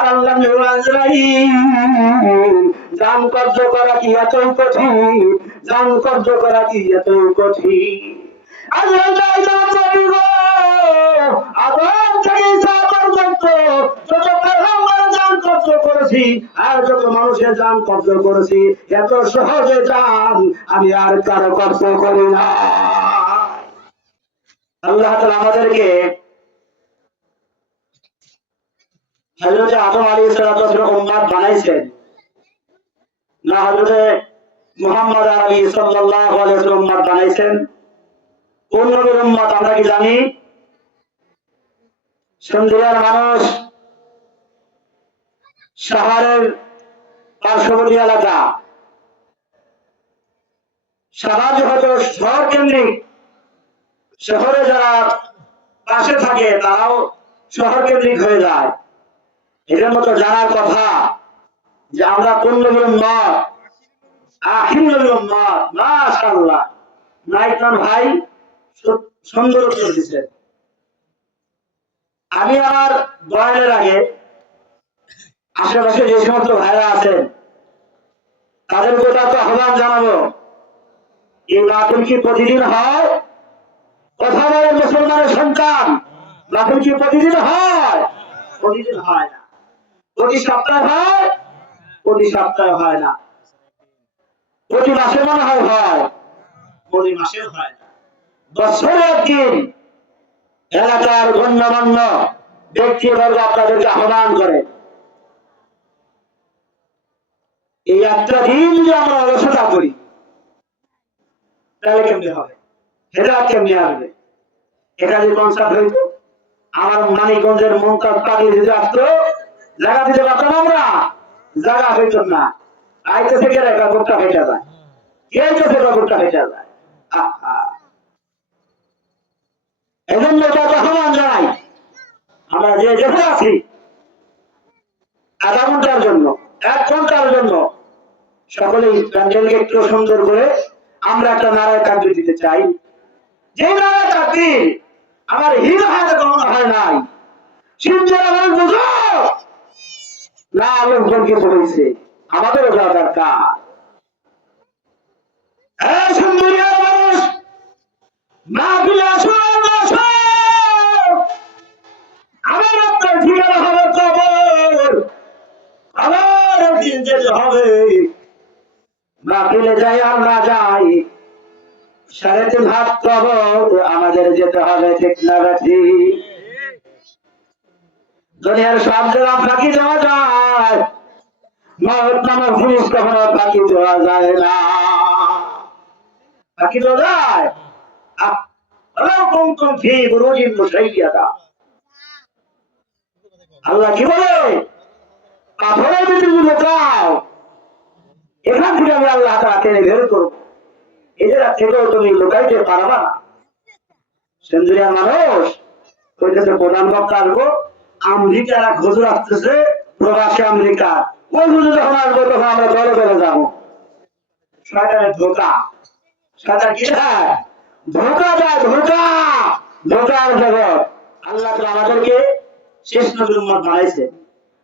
আর আল্লাহ জান কব্জ করা কি এতই কঠিন, জান কব্জ করা কি এতই কঠিন। আল্লাহ আদম থেকে ঈসা পর্যন্ত যত পয়গম্বর জান কব্জ করেছি আর যত মানুষের জান কব্জ করেছি, এত সহজে জান আমি আর কারো কব্জ করি না। আল্লাহ তাআলা আমাদেরকে হযরত আদম আলাইহিস সালাতু ওয়াস সালাম উম্মত বানাইছেন না হযরত মুহাম্মদ আরবি সাল্লাল্লাহু আলাইহি ওয়াসাল্লাম উম্মত বানাইছেন? কোন নবীর উম্মত আমরা কি জানি? সন্ধিয়ার মানুষ, শহরের পার্শ্ববর্তী এলাকা, সমাজ হয়তো শহর কেন্দ্রিক, শহরে যারা পাশে থাকে তারাও শহর কেন্দ্রিক হয়ে যায়। এটার মতো জানার কথা যে আমরা কোন নবীর উম্মত, আখির নবীর উম্মত। মাশাআল্লাহ, নাইটন ভাই সুন্দর উত্তর দিচ্ছেন। আমি আমার বয়ানের আগে আশেপাশে যে সমস্ত ভাইরা আছেন তাদের কথা তো আহ্বান জানাবো, এই মাহফিল কি প্রতিদিন হয়? কথা বলেন মুসলমানের সন্তান, মাহফিল কি প্রতিদিন হয়? প্রতিদিন হয় না। প্রতি সপ্তাহে হয়? প্রতি সপ্তাহে হয় না। প্রতি মাসে মনে হয় হয়, প্রতি মাসেও হয় না। বছরে একদিন এলাকার গণ্যমান্য ব্যক্তিবর্গ আপনাদেরকে আহ্বান করে। এই একটা দিন যদি আমরা অলসতা করি তাহলে কেমনি হবে? হেদায়েত কেমনি আসবে? এটা যদি কনসার্ট হইতো, আমার মানিকগঞ্জের মমতাজ পাগলি যদি আসতো, জায়গা দিতে পারতাম আমরা? জায়গা হইত না। আইতে থেকে কাপড়টা ফেটে যায়, কে থেকে কাপড়টা ফেটে যায়। এই জন্য তাকে আহ্বান জানাই, আমরা যে যেখানে আছি আধা ঘন্টার জন্য, 1 ঘন্টার জন্য সকলেই প্যান্ডেলকে একটু সুন্দর করে আমরা একটা নারায় তাকবীর দিতে চাই। যে নারায় তাকবীর আমার হিরো হাতে কখনো হয় নাই। সিন্ধুর আমার বুঝো না, আলোক বর্গিত হয়েছে, আমাদেরও যাওয়া দরকার। সুন্দরিয়ার মানুষ মাহফিলে আসো, আসো, আমার আপনার ঠিকানা হবে কবর, আমার একদিন যেতে হবে। মাহফিলে যাই আর না যাই, 3.5 হাত কবর আমাদের যেতে হবে, ঠিক না বেঠি? দুনিয়ার সব জায়গা ফাঁকি দেওয়া যায়, মওত নামক জিনিস কখনো ফাঁকি দেওয়া যায় না। ফাঁকি দেওয়া যায়? আল্লাহ কি বলে? পাথরের ভিতরে লুকাও, এখান থেকে আমি আল্লাহ তাআলা টেনে বের করবো, এদের থেকেও তুমি লুকাইতে পারবা না। সেঞ্চুরিয়ার মানুষ কইতেছে প্রধান বক্তা আসবো, আমেরিকার এক হুজুর আসতেছে, প্রবাসী আমেরিকা, ওই হুজুর যখন আসবো তখন আমরা দলে দলে যাবো। শয়তানের ধোঁকা, শয়তান কি দেয়? ধোঁকা দেয়, ধোঁকা, ধোঁকার জগৎ। আল্লাহ তাআলা আমাদেরকে শেষ নবীর উম্মত বানাইছে।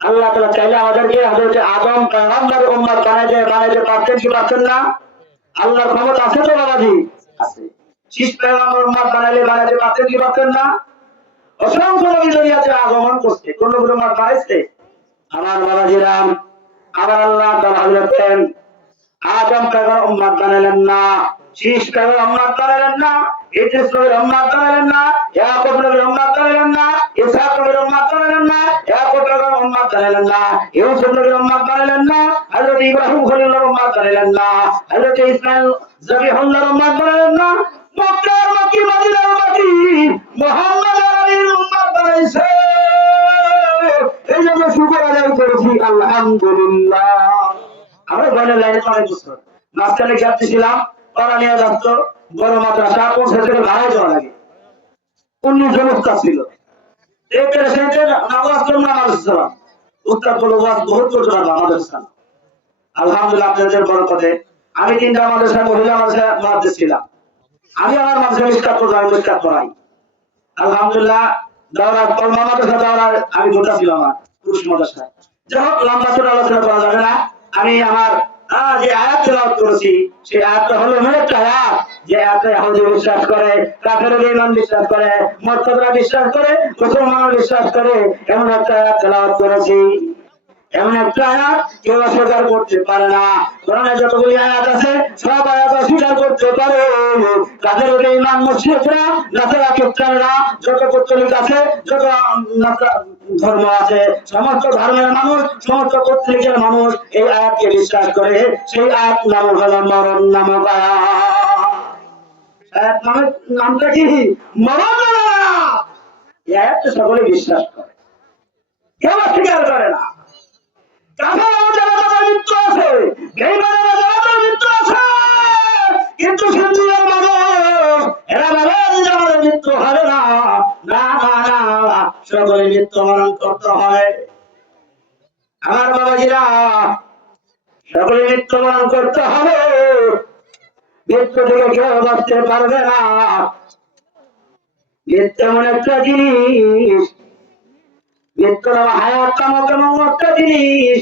আল্লাহ তাআলা চাইলে আমাদেরকে হযরত আদম পয়গম্বর উম্মত বানাইতে পারতেন কি পারতেন না? আল্লাহর ক্ষমতা আছে তো বাবাজি? আছে। শেষ পয়গম্বর উম্মত বানাইতে পারতেন কি পারতেন না? অসংখ্য নবী দুনিয়াতে আগমন করছে, কোন নবীর উম্মত বানাইছে? আমার বাবাজিরা, আমার আল্লাহ তাআলা হযরত আদম পয়গম্বর উম্মত বানাইলেন না, শীষ পয়গম্বর উম্মত বানাইলেন না, ইদ্রিস নবীর উম্মত বানাইলেন না, ইয়াকুব নবীর উম্মত বানাইলেন না, ইসহাক নবীর উম্মত বানাইলেন না, ইয়াকুব নবীর উম্মত বানাইলেন না, ইউসুফ নবীর উম্মত বানাইলেন না, হযরত ইব্রাহিম খলিলুল্লাহর উম্মত বানাইলেন না, হযরত ইসমাঈল জবিহুল্লাহর উম্মত বানাইলেন না, মক্কার মক্কি মদিনার মক্কি মুহাম্মদ আরবির উম্মত বানাইছে। এই জন্য শুকর আদায় করেছি, আলহামদুলিল্লাহ। আমরা বলে লাইনে অনেক বছর মাঝখানে যাচ্ছিলাম, ওরা নিয়ে যাচ্ছ বড় মাদ্রাসা, 50 থেকে ভাড়ায় যাওয়া লাগে, 19 জন উস্তাদ ছিল। এই পেরেন্টের নামাজ জন্য নামাজ ছিলাম, উস্তাদ বলে বহুত করতে পারবো আমাদের স্থান। আলহামদুলিল্লাহ, আপনাদের বড় কথা, আমি 3টা মাদ্রাসা মহিলা মাদ্রাসা ছিলাম। আমি আমার মাদ্রাসা মিসকাত পড়াই। আলহামদুলিল্লাহ, দাওরা কলমা মাদ্রাসা দাওরা আমি 2টা ছিল আমার, পুরুষ মাদ্রাসায়। যাই হোক, লম্বা চড়া আলোচনা করা যাবে না। আমি আমার যে আয়াত তেলাওয়াত করেছি সেই আয়াতটা হলো এমন একটা আয়াত যে আয়াতে ইহুদি বিশ্বাস করে, কাফের বেঈমান বিশ্বাস করে, মুরতাদরা বিশ্বাস করে, মুসলমান বিশ্বাস করে, এমন একটা আয়াত তেলাওয়াত করেছি। এমন একটা আয়াত কেউ অস্বীকার করতে পারে না। কোরআনে যতগুলি আয়াত আছে সব আয়াত অস্বীকার করতে পারে কাদের বেঈমান মুশরিকরা, নাসারা খ্রিস্টানরা, যত পত্তলিক আছে, যত ধর্ম আছে, সমস্ত ধর্মের মানুষ, সমস্ত পত্তলিকের মানুষ এই আয়াতকে বিশ্বাস করে। সেই আয়াত নাম হলো মরণ নামক আয়াত। আয়াত নামটা কি? মরণ নামক আয়াত। এই আয়াতটা সকলে বিশ্বাস করে, কেউ অস্বীকার করে না। কিন্তু সিন্ধুর মানুষ এরা বলেন যে আমাদের মৃত্যু হবে না। না না না, সকলে মৃত্যুবরণ করতে হয়। আমার বাবাজিরা, সকলে মৃত্যুবরণ করতে হবে। মৃত্যু থেকে কেউ বাঁচতে পারবে না। মৃত্যু এমন একটা জিনিস, মৃত্যু হায়াত নামক এমন একটা জিনিস।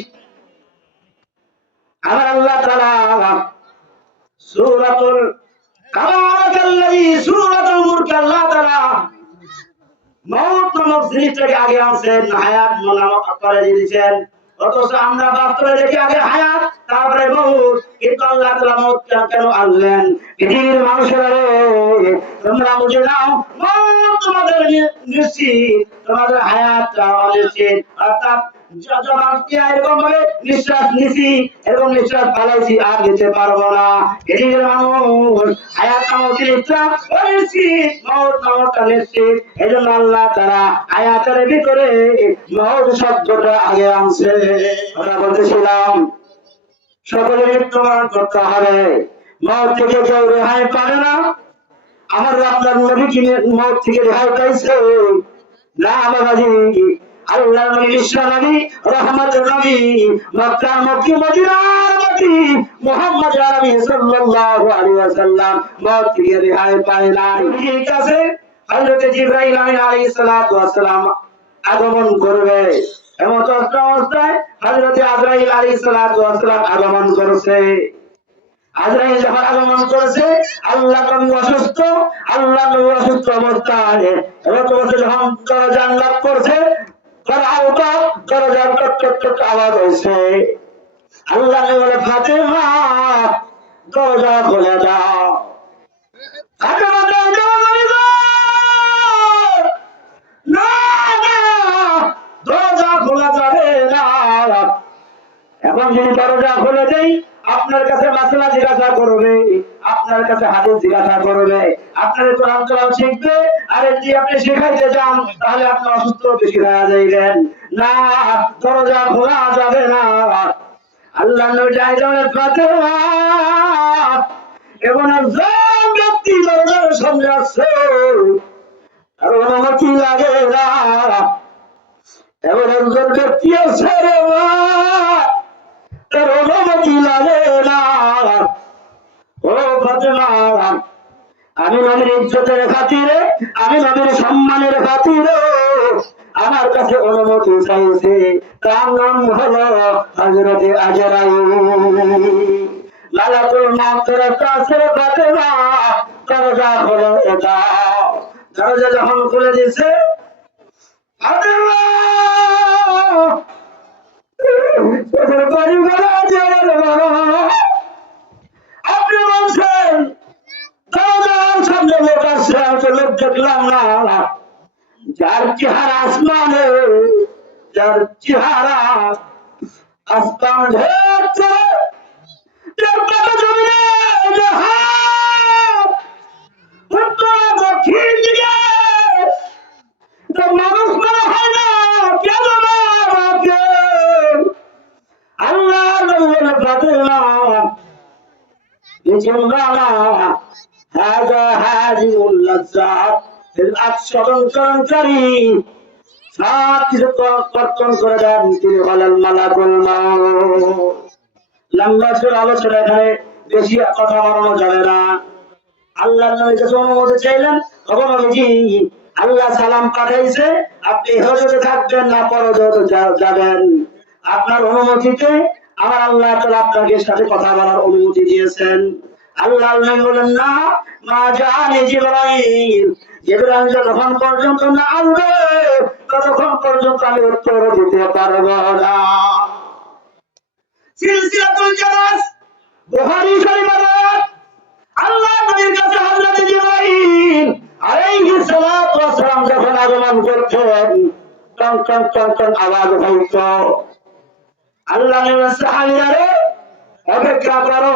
আমার আল্লাহ তাআলা সূরাতুল কালামাল্লাযী সূরাতুল মুলক আল্লাহ তাআলা মওত নামক জিনিসটাকে আগে আনছেন, হায়াত নামক পরে দিয়েছেন। অথচ আমরা বাস্তবে দেখি আগে হায়াত তারপরে মওত। কিন্তু আল্লাহ তাআলা মওত কেন আনলেন? পৃথিবীর মানুষেরা তোমরা বুঝে নাও, মওত তোমাদের নিশ্চিত, তোমাদের হায়াতটা অনিশ্চিত। অর্থাৎ যখন এরকম ভাবে নিঃশ্বাস নিছি, এরকম নিঃশ্বাস ফালাইছি, আর নিতে পারবো না। পৃথিবীর মানুষ হায়াত নামক জিনিসটা অনিশ্চিত, মওত নামকটা নিশ্চিত। এই জন্য আল্লাহ তাআলা আয়াতের ভিতরে মওত শব্দটা আগে আনছে। আমরা বলতেছিলাম সকলে মৃত্যুবরণ করতে হবে, মওত থেকে কেউ রেহাই পাবে না। আমার আপনার নবী কি মওত থেকে রেহাই পাইছে? না বাবাজি, আল্লাহ নবী, বিশ্ব নবী, রহমতের নবী, মক্কা মক্কি মদিনার নবী মুহাম্মদ আরবি সাল্লাল্লাহু আলাইহি ওয়াসাল্লাম মওত থেকে রেহাই পায় নাই। ঠিক আছে, হযরত জিবরাইল আলাইহিস সালাতু ওয়াস সালাম আগমন করবে, এমন অবস্থায় হযরত আজরাইল আলাইহিস সালাতু ওয়াস সালাম আগমন করেছে। আজরাইল যখন আগমন করেছে, আল্লাহ নবী অসুস্থ, আল্লাহ নবী অসুস্থ অবস্থায় যখন দরজা আনলক করছে, দরজার টক আওয়াজ হয়েছে। আল্লাহ নবী বলে, ফাতেমা দরজা খুলে দাও। ফাতেমা দরজা না, দরজা খোলা যাবে না। এখন যদি দরজা খুলে দেই, আপনার কাছে মাসলা জিজ্ঞাসা করবে, আপনার কাছে হাদিস জিজ্ঞাসা করবে, আপনার কোরআন তেলাওয়াত শিখবে। আর যদি আপনি শেখাইতে যান তাহলে আপনি অসুস্থ বেশি হয়ে যাইবেন। না, দরজা খোলা যাবে না। আল্লাহ নবী বলে, ফাতেমা এমন একজন ব্যক্তি দরজার সামনে আছে, আর অনুমতি লাগে না। এমন একজন ব্যক্তি আছে রে মা, তার অনুমতি লাগে না। ও ফাতেমা, আমি নবীর ইজ্জতের খাতিরে, আমি নবীর সম্মানের খাতিরে আমার কাছে অনুমতি চাইছে। তার নাম হলো হযরতে আজরাইল। লালাতুল মওতের কাছে ফাতেমা দরজা খুলে দাও। দরজা যখন খুলে দিয়েছে, ফাতেমা আপনি বলছেন দরজার সামনে লোক আসছে, লোক দেখলাম না। যার চেহারা আসমানে, যার চেহারা আসমান ঢেকে, যার কথা জমিনে দক্ষিণ দিকে মানুষ মনে হয় না, কেন আমাকে আল্লাহ নবীর ফাতেমা হাযা হাযিউল লাজ্জাত আচরণকারী সব কিছু কর্তন করে দেন তিনি হলেন মালাকুল মাউত। লম্বা করে আলোচনা, এখানে বেশি কথা বাড়ানো যাবে না। আল্লাহ নবীর কাছে অনুমতি চাইলেন, নবীজি আল্লাহ সালাম পাঠাইছে, আপনি হজরতে থাকবেন না পরজগতে যাবেন। আপনার অনুমতিতে আমার আল্লাহ তাআলা আপনাকে সাথে কথা বলার অনুমতি দিয়েছেন। আল্লাহ বলেন না, মা জানি জিবরাইল, জিবরাইল যতক্ষণ পর্যন্ত না আসবে ততক্ষণ পর্যন্ত আমি উত্তর দিতে পারবো না। সিলসিলাতুল জানাজ বুখারী শরীফের আল্লাহ নবীর কাছে হযরত জিবরাইল আলাইহিস সালাতু ওয়াস সালাম যখন আগমন করতেন, টং টং টং টং আওয়াজ হইতো। আল্লাহ নবীর সাহাবীরা অপেক্ষা করো,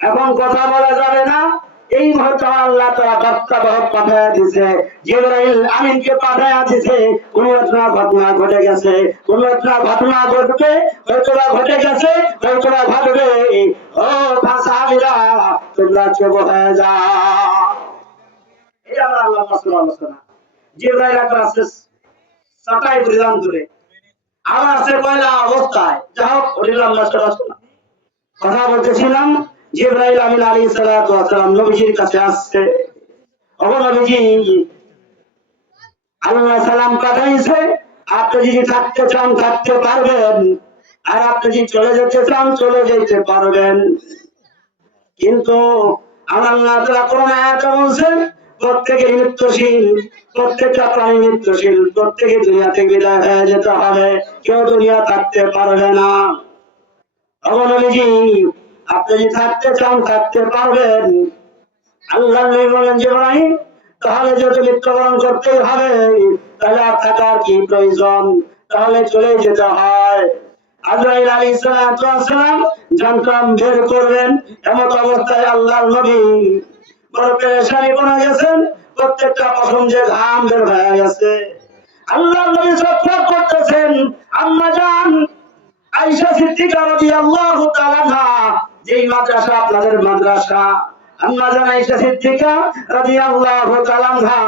এখন কথা বলা যাবে না। এই মুহূর্তে আল্লাহ তাআলা বার্তাবাহক পাঠায়া দিয়েছে, জিবরাইল আমিনকে পাঠায়া দিয়েছে। কোন একটা ঘটনা ঘটে গেছে, কোন একটা ঘটনা ঘটবে, হয়তো ঘটে গেছে, হয়তো ঘটবে। ও সাহাবীরা তোমরা চুপ হয়ে যাও। এই আমার আল্লাহ পাকের আলোচনা। জিবরাইল একবার আসছে চাটাই পরিধান করে, আবার আছে পয়লা অবস্থায়। যাই হোক, ওটা আমরা শোনা কথা বলতেছিলাম। জিবরাইল আমিন আলাইহিস সালাতু ওয়াস সালাম নবীজির কাছে আসছে। ওগো নবীজি, আল্লাহ সালাম পাঠাইছে, আপনি যদি থাকতে চান থাকতে পারবেন, আর আপনি যদি চলে যেতে চান চলে যেতে পারবেন। কিন্তু আমার আল্লাহ তাআলা কোরআনে আয়াতে বলছেন, প্রত্যেকে মৃত্যুশীল, প্রত্যেকটা প্রাণী মৃত্যুশীল, প্রত্যেকে দুনিয়া থেকে বিদায় হয়ে যেতে হবে, কেউ দুনিয়া থাকতে পারবে না। ওগো নবীজি, আপনি যদি থাকতে চান থাকতে পারবেন। আল্লাহ নবী বলেন, জিবরাইল তাহলে যদি মৃত্যুবরণ করতেই হবে তাহলে আর থাকার কি প্রয়োজন, তাহলে চলে যেতে হয়। আজরাইল আলাইহিস সালাতু ওয়াস সালাম জানতাম বের করবেন, এমন অবস্থায় আল্লাহর নবী বড় পেরেশানি বনে গেছেন, প্রত্যেকটা পশম যে ঘাম বের হয়ে গেছে। আল্লাহর নবী ছটফট করতেছেন। আম্মা জান আয়েশা সিদ্দিকা রাদিয়াল্লাহু তাআলা আনহা, যেই মাদ্রাসা আপনাদের মাদ্রাসা, আম্মা জান আয়েশা সিদ্দিকা রাদিয়াল্লাহু তাআলা আনহা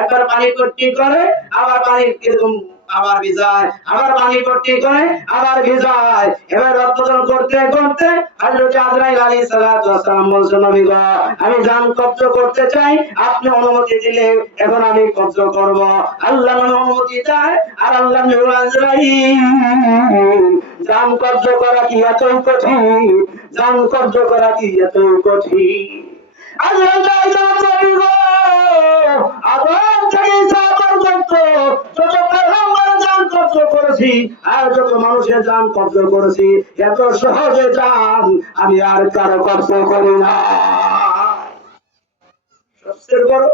একবার পানি পট্টি করে, আবার পানি এরকম আবার ভিজায়, আবার পানি পট্টি করে, আবার ভিজায়। এবার রক্তদান করতে করতে হযরত আজরাইল আলাইহিস সালাতু ওয়াস সালাম বলছেন, নবী গো, আমি জান কবজ করতে চাই, আপনি অনুমতি দিলে এখন আমি কবজ করব। আল্লাহ অনুমতি দেয়, আর আল্লাহ আজরাইল জান কবজ করা কি এতই কঠিন, জান কবজ করা কি এতই কঠিন। আল্লাহ নবী গো, আদম থেকে ঈসা পর্যন্ত যত পয়গম্বর জান কবজ করেছি আর যত মানুষের জান কবজ করেছি, এত সহজে জান আমি আর কারো কবজ করি না। সবচেয়ে বড়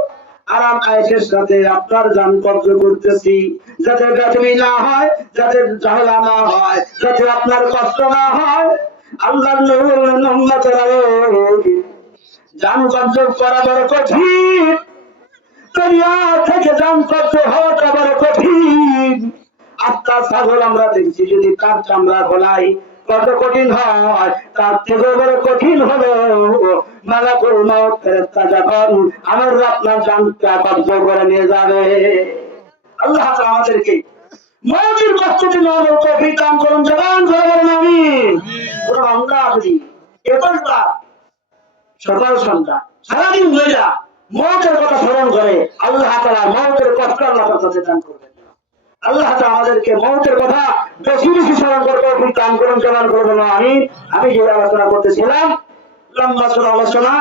আরাম আয়েশের সাথে আপনার জান কবজ করতেছি, যাতে বেদবি না হয়, যাতে ঝামেলা না হয়, যাতে আপনার কষ্ট না হয়। আল্লাহর নবী বললেন, উম্মতেরা জান কবজ করা বড় কঠিন, দুনিয়া থেকে জান কবজ হওয়াটা বড় কঠিন। আত্মা ছাগল আমরা দেখছি, যদি তার চামড়া গলাই কত কঠিন হয়, তার থেকে বড় কঠিন হলো মালাকুল মউত ফেরেশতা যখন আমার আপনার জানটা কবজ করে নিয়ে যাবে। আল্লাহ তাআলা আমাদেরকে মৌতের প্রস্তুতি নেওয়ার তৌফিক দান করুন। জবান ধরে বলেন আমিন। আমরা যদি এতটা সকাল সন্ধ্যা সারাদিন ধরে মৌতের কথা স্মরণ করে, আল্লাহ তাআলা মৌতের কষ্ট আল্লাহর কাছে দান করবেন। আল্লাহ তাআলা আমাদেরকে মৌতের কথা বেশি বেশি স্মরণ করতে তৌফিক দান করুন। জবান করে বলেন আমিন। আমি যে আলোচনা করতেছিলাম, লম্বা চড়া আলোচনা,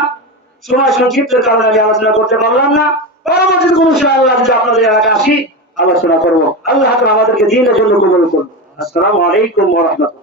সময় সংক্ষিপ্তের কারণে আমি আলোচনা করতে পারলাম না। পরবর্তীতে কোন সময় আল্লাহ যদি আপনাদের এলাকায় আসি আলোচনা করবো। আল্লাহ তাআলা আমাদেরকে দ্বীনের জন্য কবুল করুন। আসসালামু আলাইকুম ওয়া রাহমাতুল্লাহ।